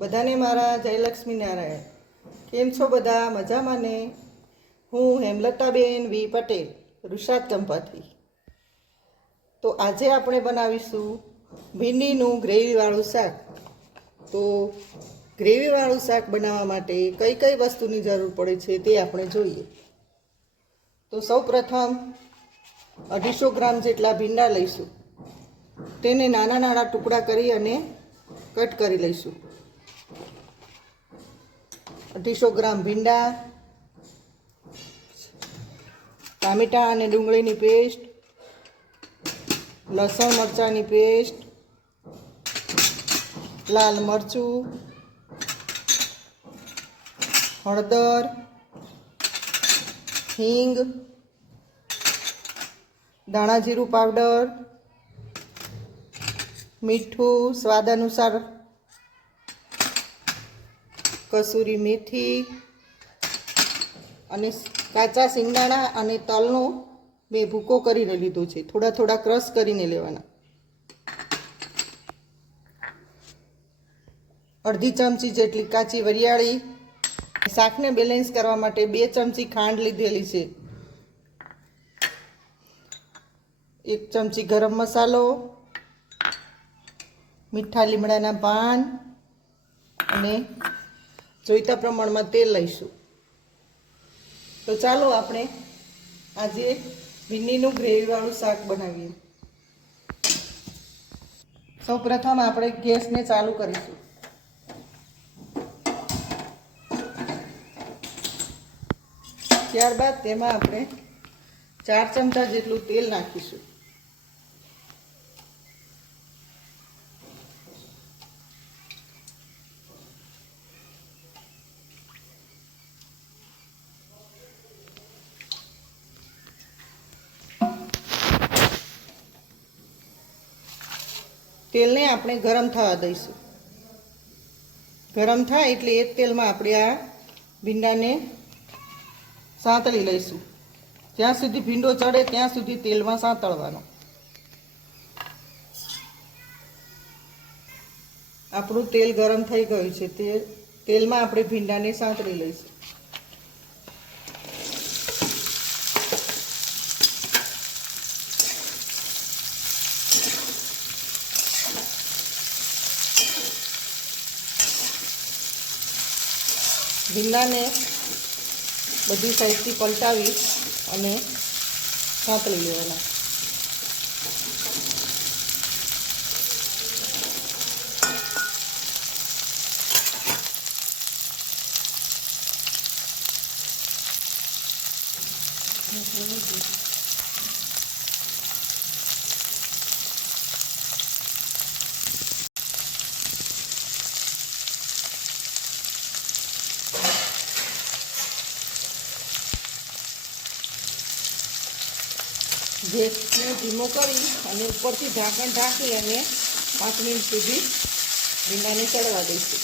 બધાને મારા જય લક્ષ્મી નારાયણ. કેમ છો બધા? મજામાં ને? હું હેમલતાબેન વી પટેલ, રુશાદ કંપાથી. તો આજે આપણે બનાવીશું ભીંડીનું ગ્રેવીવાળું શાક. તો ગ્રેવીવાળું શાક બનાવવા માટે કઈ કઈ વસ્તુની જરૂર પડે છે તે આપણે જોઈએ. તો સૌ પ્રથમ 250 ગ્રામ જેટલા ભીંડા લઈશું. તેને નાના નાના ટુકડા કરી અને કટ કરી લઈશું. 250 ગ્રામ ભીંડા, ટામેટાં અને ડુંગળીની પેસ્ટ, લસણ મરચાંની પેસ્ટ, લાલ મરચું, હળદર, હિંગ, ધાણા જીરું પાવડર, મીઠું સ્વાદ અનુસાર, કસૂરી મેથી અને કાચા સિંગદાણા અને તલનો મેં ભૂકો કરીને લીધો છે. થોડા થોડા ક્રશ કરીને લેવાના. અડધી ચમચી જેટલી કાચી વરિયાળી. શાકને બેલેન્સ કરવા માટે 2 ચમચી ખાંડ લીધેલી છે. 1 ચમચી ગરમ મસાલો, મીઠા લીમડાના પાન અને જોઈતા પ્રમાણમાં તેલ લઈશું. તો ચાલો આપણે આજે ભીંડીનું ગ્રેવીવાળું શાક બનાવીએ. સૌ પ્રથમ આપણે ગેસને ચાલુ કરીશું. ત્યારબાદ તેમાં આપણે 4 ચમચા જેટલું તેલ નાખીશું. તેલને આપણે ગરમ થવા દઈશું. ગરમ થાય એટલે એ જ તેલમાં આપણે આ ભીંડાને સાંતળી લઈશું. જ્યાં સુધી ભીંડો ચડે ત્યાં સુધી તેલમાં સાંતળવાનો. આપણું તેલ ગરમ થઈ ગયું છે. તે તેલમાં આપણે ભીંડાને સાંતળી લઈશું. ભીંડાને બધી સાઈડથી પલટાવી અને સાંતળી લેવાના. ગેસને ધીમો કરી અને ઉપરથી ઢાંકણ ઢાંકી અને 5 મિનિટ સુધી ભીંડાને ચડવા દઈશું.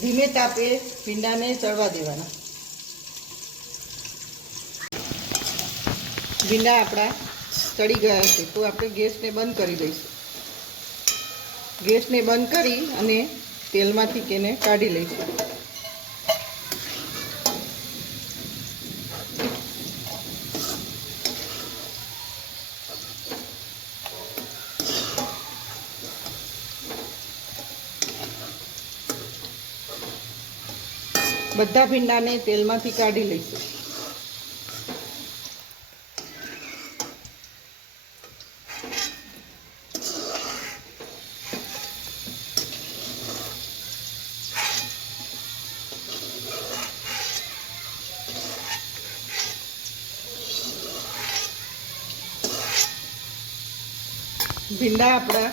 ધીમે તાપે ભીંડાને ચડવા દેવાના. ભીંડા આપણા ચડી ગયા છે તો આપણે ગેસને બંધ કરી દઈશું. ગેસને બંધ કરી અને તેલમાંથી તેને કાઢી લઈશું. બધા ભીંડાને તેલમાંથી કાઢી લઈશું. ભીંડા આપણા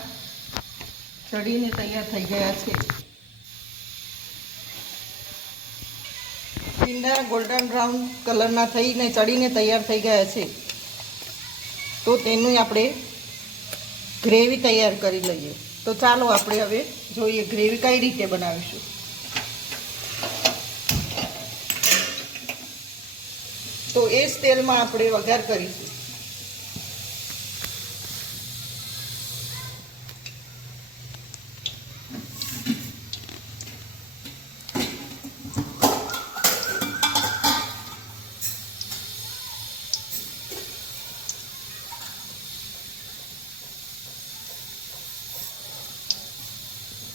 ચડીને તૈયાર થઈ ગયા છે. ભીંડા ગોલ્ડન બ્રાઉન કલરના થઈને ચડીને તૈયાર થઈ ગયા છે. તો તેનું આપણે ગ્રેવી તૈયાર કરી લઈએ. તો ચાલો આપણે હવે જોઈએ ગ્રેવી કઈ રીતે બનાવીશું. તો એ જ તેલમાં આપણે વઘાર કરીશું.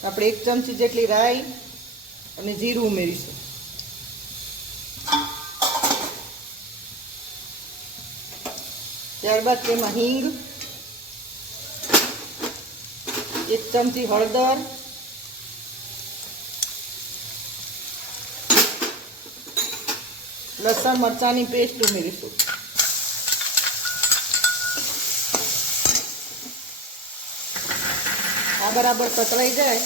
આપણે 1 ચમચી જેટલી રાઈ અને જીરું ઉમેરીશું. ત્યારબાદ તેમાં હિંગ, 1 ચમચી હળદર, લસણ મરચાંની પેસ્ટ ઉમેરીશું. આ બરાબર પતળાઈ જાય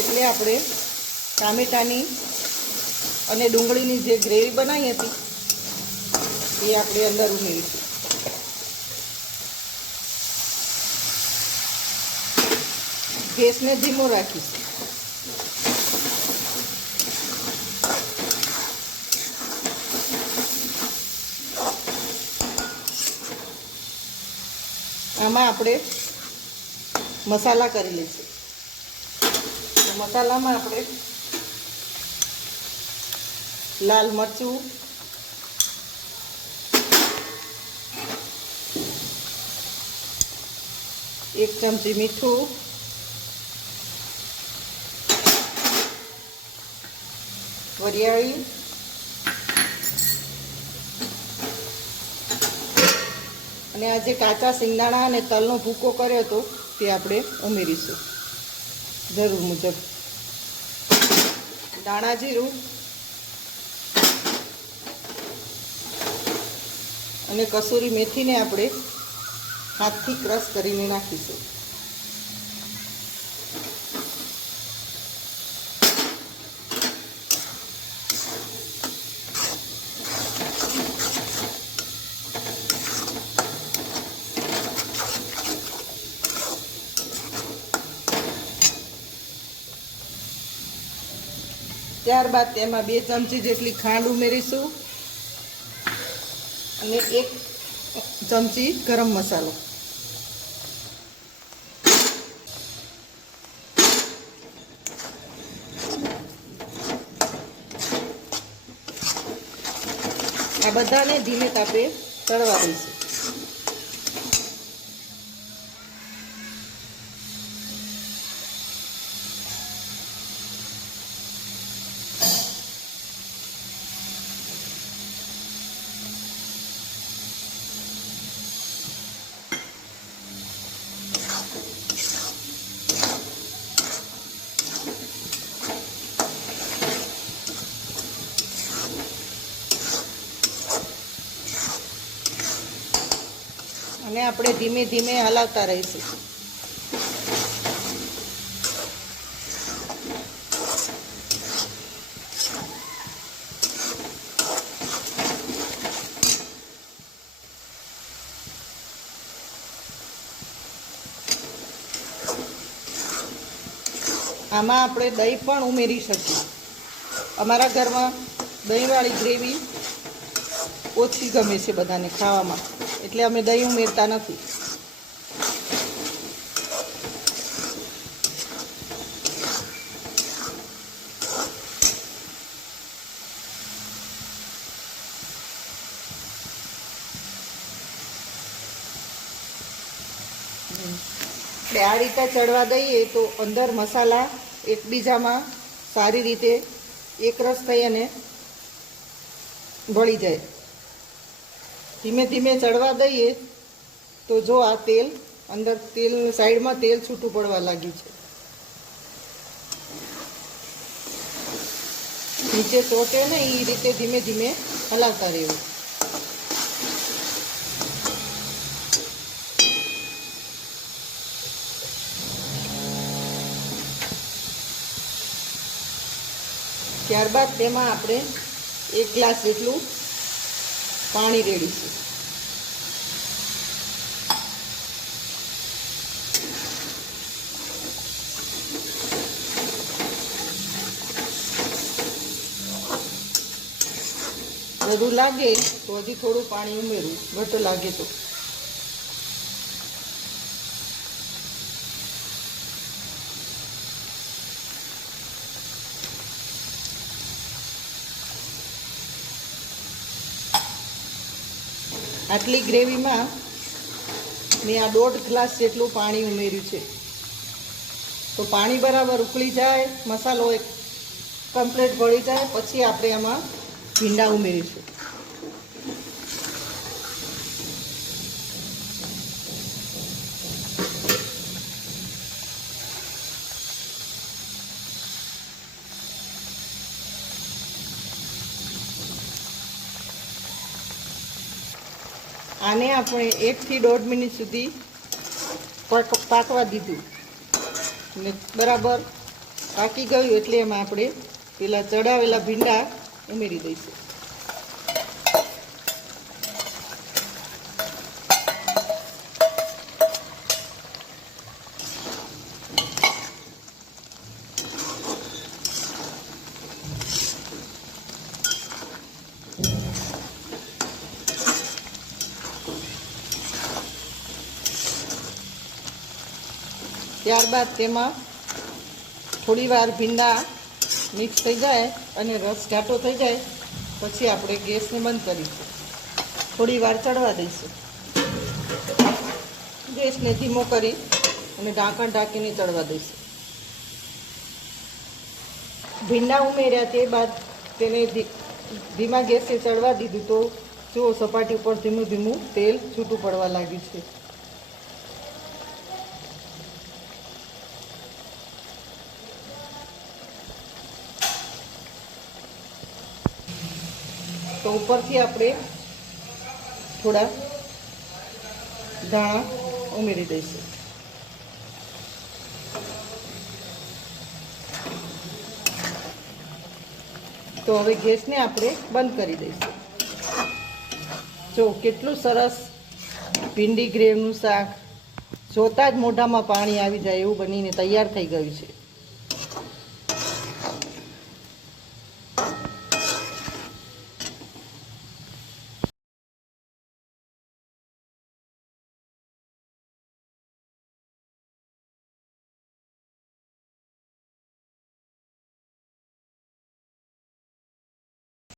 એટલે આપણે ટામેટાની અને ડુંગળીની જે ગ્રેવી બનાવી હતી એ આપણે અંદર ઉમેરીશું. ગેસને ધીમો રાખીશું. આમાં આપણે મસાલા કરી લઈશું. મસાલામાં આપણે લાલ મરચું, એક ચમચી મીઠું, વરિયાળી, અને આ જે કાચા સિંગદાણા અને તલનો ભૂકો કર્યો હતો તે આપણે ઉમેરીશું જરૂર મુજબ. દાણા જીરું અને કસૂરી મેથીને આપણે હાથથી ક્રશ કરીને નાખીશું. ત્યારબાદ તેમાં 2 ચમચી જેટલી ખાંડ ઉમેરીશું અને 1 ચમચી ગરમ મસાલો. આ બધાને ધીમે તાપે તળવા દઈશું. અને આપણે ધીમે ધીમે હલાવતા રહીશું. આમાં આપણે દહીં પણ ઉમેરી શકીએ. અમારા ઘરમાં દહીંવાળી ગ્રેવી ઓછી ગમે છે બધાને ખાવામાં, એટલે અમે દહીં ઉમેરતા નથી. આપણે આ રીતે ચડવા દઈએ તો અંદર મસાલા એકબીજામાં સારી રીતે એકરસ થઈ અને ભળી જાય. ધીમે ધીમે ચડવા દઈએ તો જો આ તેલ અંદર તેલ સાઈડમાં તેલ છૂટું પડવા લાગ્યું છે. નીચે ચોટે ને એ રીતે ધીમે ધીમે હલાવતા રહેવું. ત્યારબાદ તેમાં આપણે 1 ગ્લાસ જેટલું પાણી રેડીશું. વધુ લાગે તો હજી થોડું પાણી ઉમેરવું, ઘટ લાગે તો. આટલી ગ્રેવીમાં મેં આ 1.5 ગ્લાસ જેટલું પાણી ઉમેર્યું છે. તો પાણી બરાબર ઉકળી જાય, મસાલો એક કમ્પ્લીટ ભળી જાય પછી આપણે આમાં ભીંડા ઉમેરીશું. આને આપણે 1 થી 1.5 મિનિટ સુધી પાકવા દીધું ને બરાબર પાકી ગયું એટલે એમાં આપણે પેલા ચડાવેલા ભીંડા ઉમેરી દઈશું. ત્યારબાદ તેમાં થોડી વાર ભીંડા મિક્સ થઈ જાય અને રસ ઘાટો થઈ જાય પછી આપણે ગેસને બંધ કરીશું. થોડી વાર ચડવા દઈશું. ગેસને ધીમો કરી અને ઢાંકણ ઢાંકીને ચડવા દઈશું. ભીંડા ઉમેર્યા તે બાદ તેને ધીમા ગેસે ચડવા દીધું તો જુઓ સપાટી ઉપર ધીમું ધીમું તેલ છૂટું પડવા લાગ્યું છે. તો ઉપરથી આપણે થોડા ધાણા ઉમેરી દઈશું. તો હવે ગેસને આપણે બંધ કરી દઈશું. જો કેટલું સરસ ભીંડી ગ્રેવનું શાક જોતાં જ મોઢામાં પાણી આવી જાય એવું બનીને તૈયાર થઈ ગયું છે.